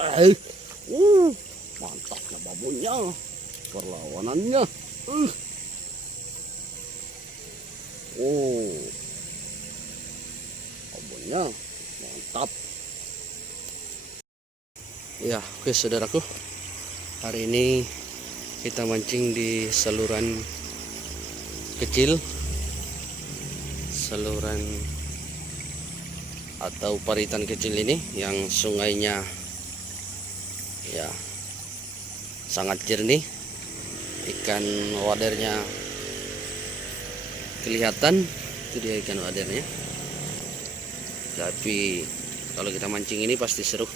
Eh, uh, mantap na babonya. Perlawanannya. Uh. Oh, babonya mantap. Ya, oke saudaraku. Hari ini kita mancing di saluran kecil. Saluran atau paritan kecil ini yang sungainya ya. Sangat jernih. Ikan wadernya kelihatan. Itu dia ikan wadernya. Tapi kalau kita mancing ini pasti seru.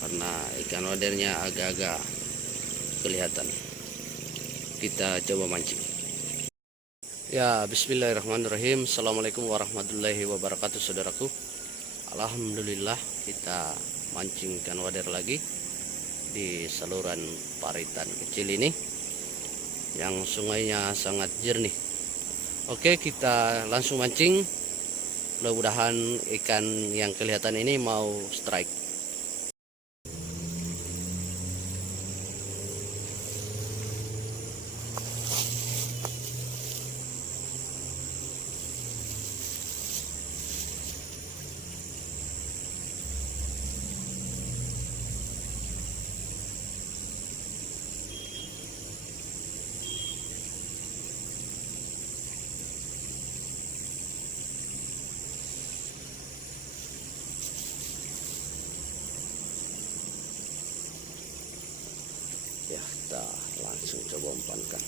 Karena ikan wadernya agak-agak kelihatan. Kita coba mancing. Ya bismillahirrahmanirrahim. Assalamualaikum warahmatullahi wabarakatuh saudaraku. Alhamdulillah kita mancing ikan wader lagi di saluran paritan kecil ini yang sungainya sangat jernih. Oke kita langsung mancing. Mudah-mudahan ikan yang kelihatan ini mau strike ya kita umpankan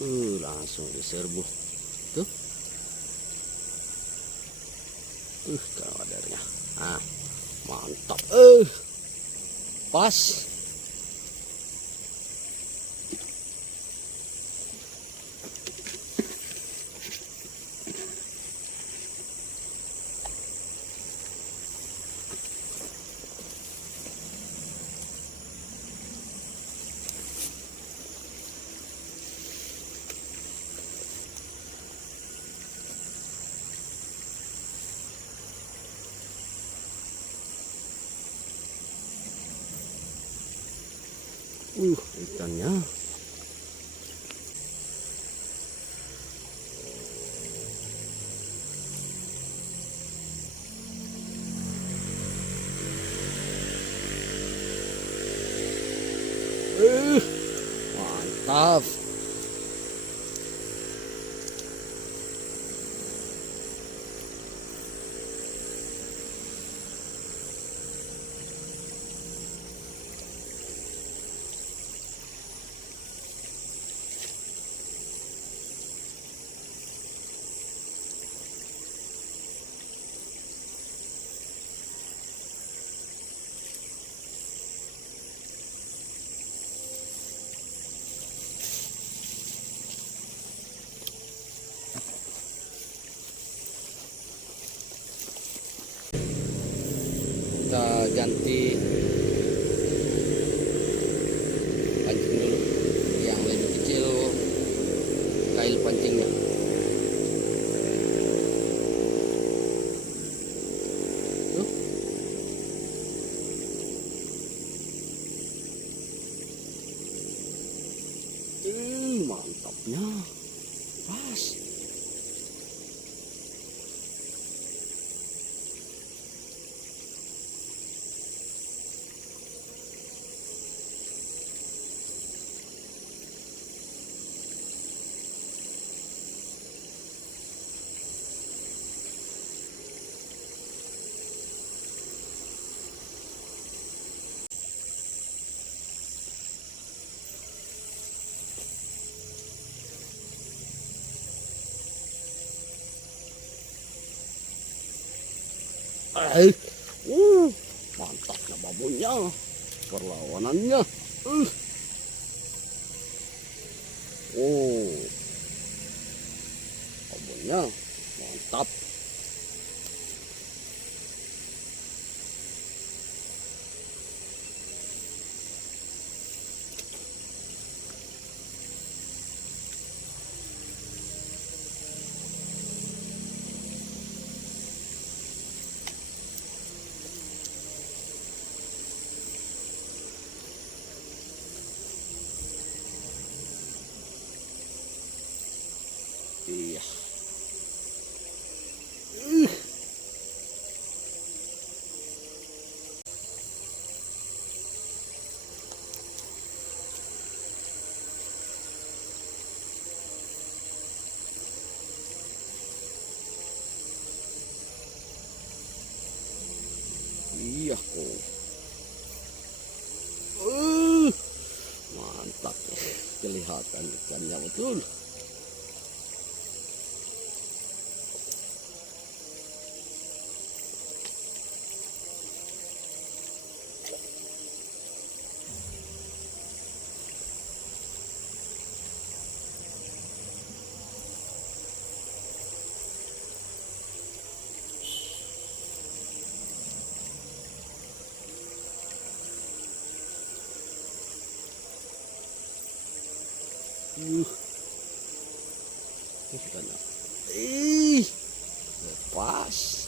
uh langsung diserbu. Tuh. Uh kawadarnya. Ah mantap. Eh pas uh ikannya Uh, mantap. Kita ganti pancing dulu. Yang lebih kecil kail pancingnya. Tuh. Uh, mantapnya. Pas. Eh, uh, mantap na babonya. Perlawanannya. Uh. Oh. Babonya mantap. Kanya-kanya ko tuloy. Uh. Kita na. Eh. Lepas.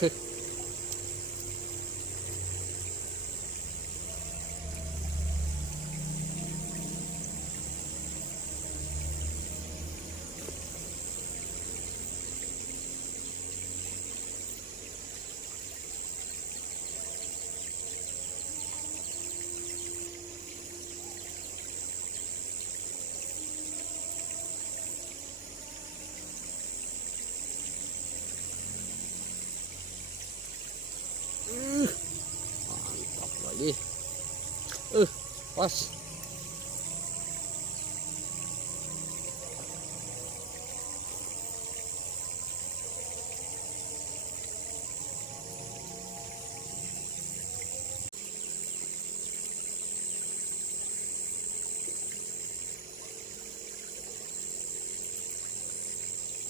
cook pas.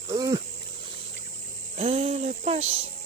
Uh, eh lepas.